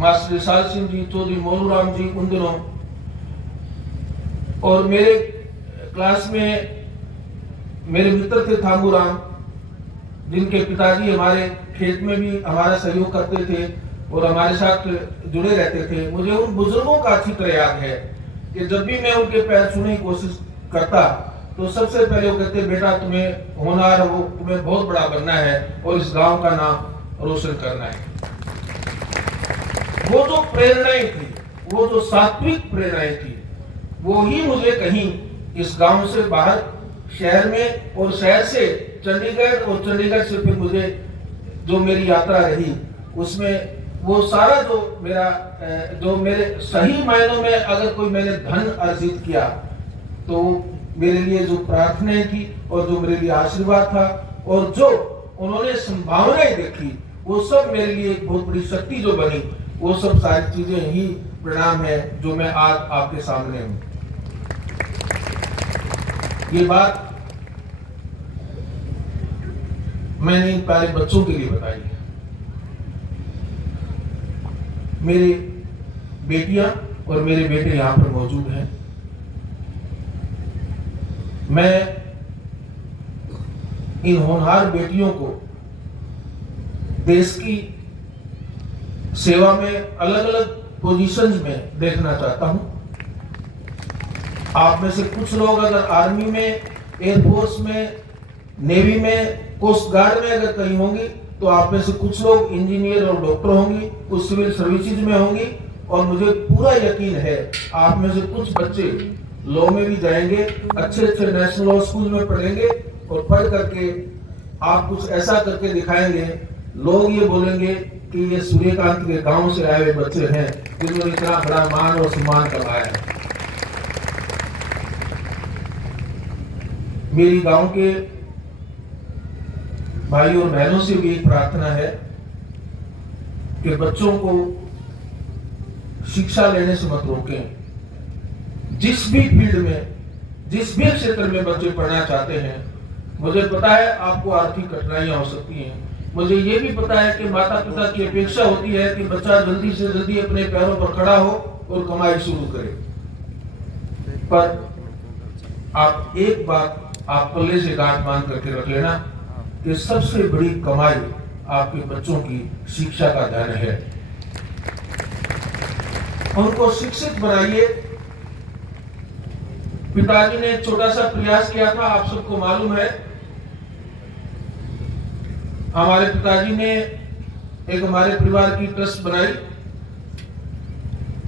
Master Vishal Singh ji, Chaudhary Monu Ram ji उन दिनों, और मेरे क्लास में मेरे मित्र थे थामू राम, जिनके पिताजी हमारे खेत में भी हमारा सहयोग करते थे और हमारे साथ जुड़े रहते थे। मुझे उन बुजुर्गों का अच्छी तरह याद है कि जब भी मैं उनके पैर छूने की कोशिश करता तो सबसे पहले वो कहते, बेटा तुम्हें होनहार हो, तुम्हें बहुत बड़ा बनना है और इस गांव का नाम रोशन करना है। वो जो प्रेरणाएं थी, वो जो सात्विक प्रेरणाएं थी, वो ही मुझे कहीं इस गांव से बाहर शहर में और शहर से चंडीगढ़ और चंडीगढ़ से फिर मुझे जो मेरी यात्रा रही उसमें वो सारा जो मेरे सही मायनों में अगर कोई मैंने धन अर्जित किया तो मेरे लिए जो प्रार्थनाएं थी और जो मेरे लिए आशीर्वाद था और जो उन्होंने संभावनाएं देखी, वो सब मेरे लिए एक बहुत बड़ी शक्ति जो बनी, वो सब सारी चीजें ही परिणाम है जो मैं आज आपके सामने हूं। ये बात मैंने इन प्यारे बच्चों के लिए बताई है। मेरी बेटियां और मेरे बेटे यहां पर मौजूद हैं। मैं इन होनहार बेटियों को देश की सेवा में अलग अलग पोजीशंस में देखना चाहता हूं। आप में से कुछ लोग अगर आर्मी में, एयरफोर्स में, नेवी में, कोस्ट गार्ड में अगर कहीं होंगी तो आप में से कुछ लोग इंजीनियर और डॉक्टर होंगी, कुछ सिविल सर्विसेज में होंगी, और मुझे पूरा यकीन है आप में से कुछ बच्चे लॉ में भी जाएंगे, अच्छे अच्छे नेशनल लॉ स्कूल में पढ़ेंगे और पढ़ करके आप कुछ ऐसा करके दिखाएंगे, लोग ये बोलेंगे कि ये सूर्यकांत के गांव से आए हुए बच्चे हैं जिन्होंने इतना बड़ा मान और सम्मान करवाया है। मेरी गांव के भाई और बहनों से भी एक प्रार्थना है कि बच्चों को शिक्षा लेने से मत रोकें। जिस भी फील्ड में, जिस भी क्षेत्र में बच्चे पढ़ना चाहते हैं, मुझे पता है आपको आर्थिक कठिनाइयां हो सकती हैं, मुझे ये भी पता है कि माता पिता की अपेक्षा होती है कि बच्चा जल्दी से जल्दी अपने पैरों पर खड़ा हो और कमाई शुरू करे, पर आप एक बात आप पल्ले से गांठ बांध करके रख लेना कि सबसे बड़ी कमाई आपके बच्चों की शिक्षा का धन है। उनको शिक्षित बनाइए। पिताजी ने एक छोटा सा प्रयास किया था, आप सबको मालूम है। हमारे पिताजी ने एक हमारे परिवार की ट्रस्ट बनाई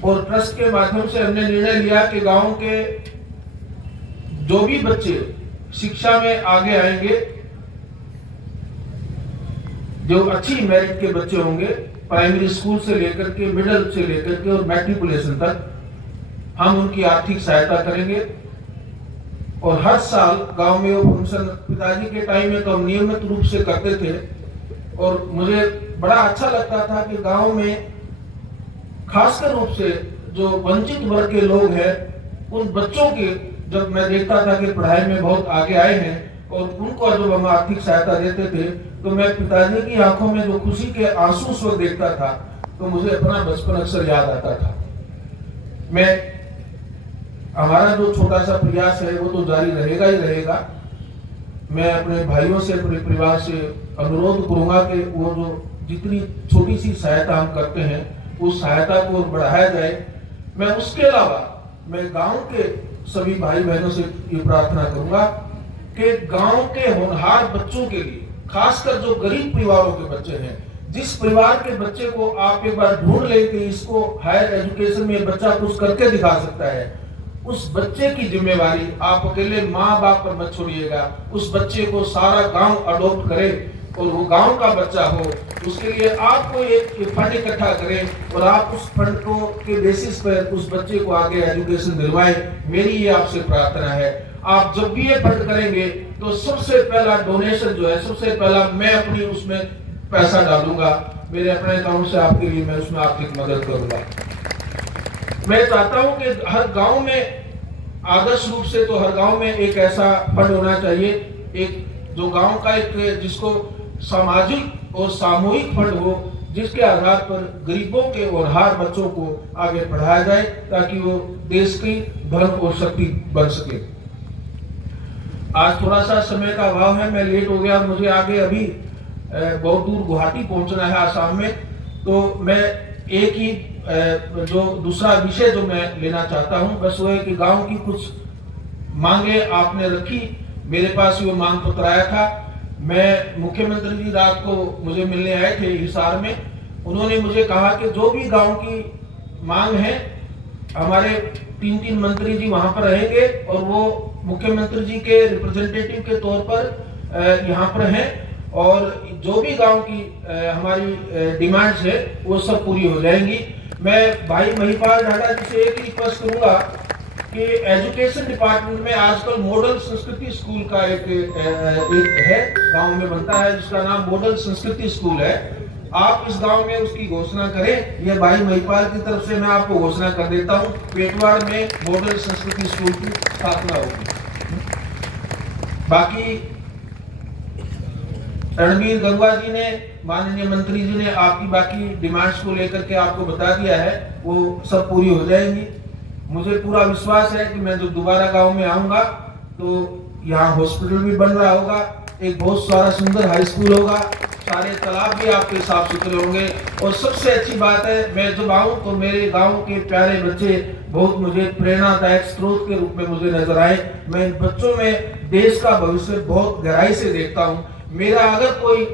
और ट्रस्ट के माध्यम से हमने निर्णय लिया कि गांव के जो भी बच्चे शिक्षा में आगे आएंगे, जो अच्छी मेरिट के बच्चे होंगे, प्राइमरी स्कूल से लेकर के, मिडिल से लेकर के और मैट्रिकुलेशन तक, हम उनकी आर्थिक सहायता करेंगे। और हर साल गांव में वो फंक्शन पिताजी के टाइम में तो हम नियमित रूप से करते थे और मुझे बड़ा अच्छा लगता था कि गांव में खासकर रूप से जो वंचित वर्ग के लोग हैं, उन बच्चों के जब मैं देखता था कि पढ़ाई में बहुत आगे आए हैं और उनको जब हम आर्थिक सहायता देते थे तो मैं पिताजी की आंखों में जो खुशी के आंसू उस वक्त देखता था तो मुझे अपना बचपन अक्सर याद आता था। हमारा जो छोटा सा प्रयास है वो तो जारी रहेगा ही रहेगा। मैं अपने भाइयों से, अपने परिवार से अनुरोध करूंगा कि वो जो जितनी छोटी सी सहायता हम करते हैं उस सहायता को बढ़ाया जाए। मैं उसके अलावा मैं गांव के सभी भाई बहनों से ये प्रार्थना करूंगा कि गांव के होनहार बच्चों के लिए, खासकर जो गरीब परिवारों के बच्चे हैं, जिस परिवार के बच्चे को आप एक बार ढूंढ ले कि इसको हायर एजुकेशन में बच्चा कुछ करके दिखा सकता है, उस बच्चे की जिम्मेवारी आप अकेले माँ बाप पर मत छोड़िएगा। उस बच्चे को सारा गांव अडॉप्ट करे और वो गांव का बच्चा हो। उसके लिए आपको एक फंड इकट्ठा करें और आप उस फंड को के बेसिस पर उस बच्चे को आगे एजुकेशन दिलवाएं। मेरी ये आपसे प्रार्थना है। आप जब भी ये फंड करेंगे तो सबसे पहला डोनेशन जो है, सबसे पहला मैं अपनी उसमें पैसा डालूंगा, मेरे अपने अकाउंट से आपके लिए मैं उसमें आर्थिक मदद करूंगा। मैं चाहता हूं कि हर गांव में, आदर्श रूप से तो हर गांव में एक ऐसा फंड होना चाहिए, एक जो गांव का एक जिसको सामाजिक और सामूहिक फंड हो, जिसके आधार पर गरीबों के और हर बच्चों को आगे बढ़ाया जाए ताकि वो देश की धन और शक्ति बन सके। आज थोड़ा सा समय का अभाव है, मैं लेट हो गया, मुझे आगे अभी बहुत दूर गुवाहाटी पहुंचना है आसाम में। तो मैं एक ही जो दूसरा विषय जो मैं लेना चाहता हूं बस वो है कि गांव की कुछ मांगे आपने रखी, मेरे पास वो मांग पत्र आया था। मैं मुख्यमंत्री जी रात को मुझे मिलने आए थे हिसार में, उन्होंने मुझे कहा कि जो भी गांव की मांग है हमारे 3 मंत्री जी वहां पर रहेंगे और वो मुख्यमंत्री जी के रिप्रेजेंटेटिव के तौर पर यहाँ पर हैं और जो भी गांव की हमारी डिमांड्स है वो सब पूरी हो जाएंगी। मैं भाई महिपाल ढाडा जी से एक रिक्वेस्ट करूंगा कि एजुकेशन डिपार्टमेंट में आजकल मॉडल संस्कृति स्कूल का एक है, गांव में बनता है, जिसका नाम मॉडल संस्कृति स्कूल है। आप इस गांव में उसकी घोषणा करें। ये भाई महिपाल की तरफ से मैं आपको घोषणा कर देता हूं, पेटवाड़ में मॉडल संस्कृति स्कूल की स्थापना होगी। बाकी रणबीर गंगवा जी ने, माननीय मंत्री जी ने आपकी बाकी डिमांड्स को लेकर के आपको बता दिया है, वो सब पूरी हो जाएंगी। मुझे पूरा विश्वास है कि मैं जब दोबारा गांव में आऊंगा तो यहाँ हॉस्पिटल भी बन रहा होगा, एक बहुत सारा सुंदर हाई स्कूल होगा, सारे तालाब भी आपके साफ सुथरे होंगे और सबसे अच्छी बात है मैं जब आऊं तो मेरे गांव के प्यारे बच्चे बहुत मुझे प्रेरणादायक स्रोत के रूप में मुझे नजर आए। मैं इन बच्चों में देश का भविष्य बहुत गहराई से देखता हूं। मेरा अगर कोई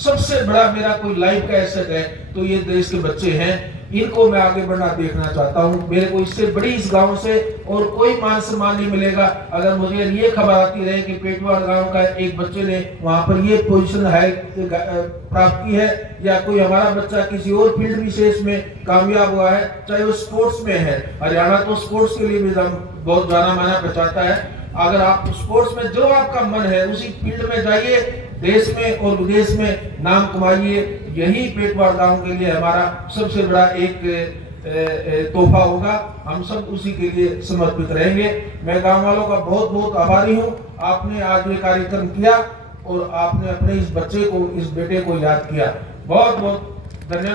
सबसे बड़ा मेरा कोई लाइफ का एसेट है तो ये देश के बच्चे हैं, इनको मैं आगे बढ़ना देखना चाहता हूं। मेरे को इससे बड़ी इस गांव से और कोई मान सम्मान नहीं मिलेगा अगर मुझे ये खबर आती रहे कि पेटवाड़ गांव का एक बच्चे ने वहां पर ये पोजीशन है प्राप्त की है या कोई हमारा बच्चा किसी और फील्ड विशेष में कामयाब हुआ है, चाहे वो स्पोर्ट्स में है। हरियाणा तो स्पोर्ट्स के लिए भी बहुत जाना माना पहचाता है। अगर आप स्पोर्ट्स में जो आपका मन है उसी फील्ड में जाइए, देश में और विदेश में नाम कमाइए। यही पेटवाड़ गांव के लिए हमारा सबसे बड़ा एक तोहफा होगा, हम सब उसी के लिए समर्पित रहेंगे। मैं गांव वालों का बहुत बहुत आभारी हूं, आपने आज ये कार्यक्रम किया और आपने अपने इस बच्चे को, इस बेटे को याद किया। बहुत बहुत धन्यवाद।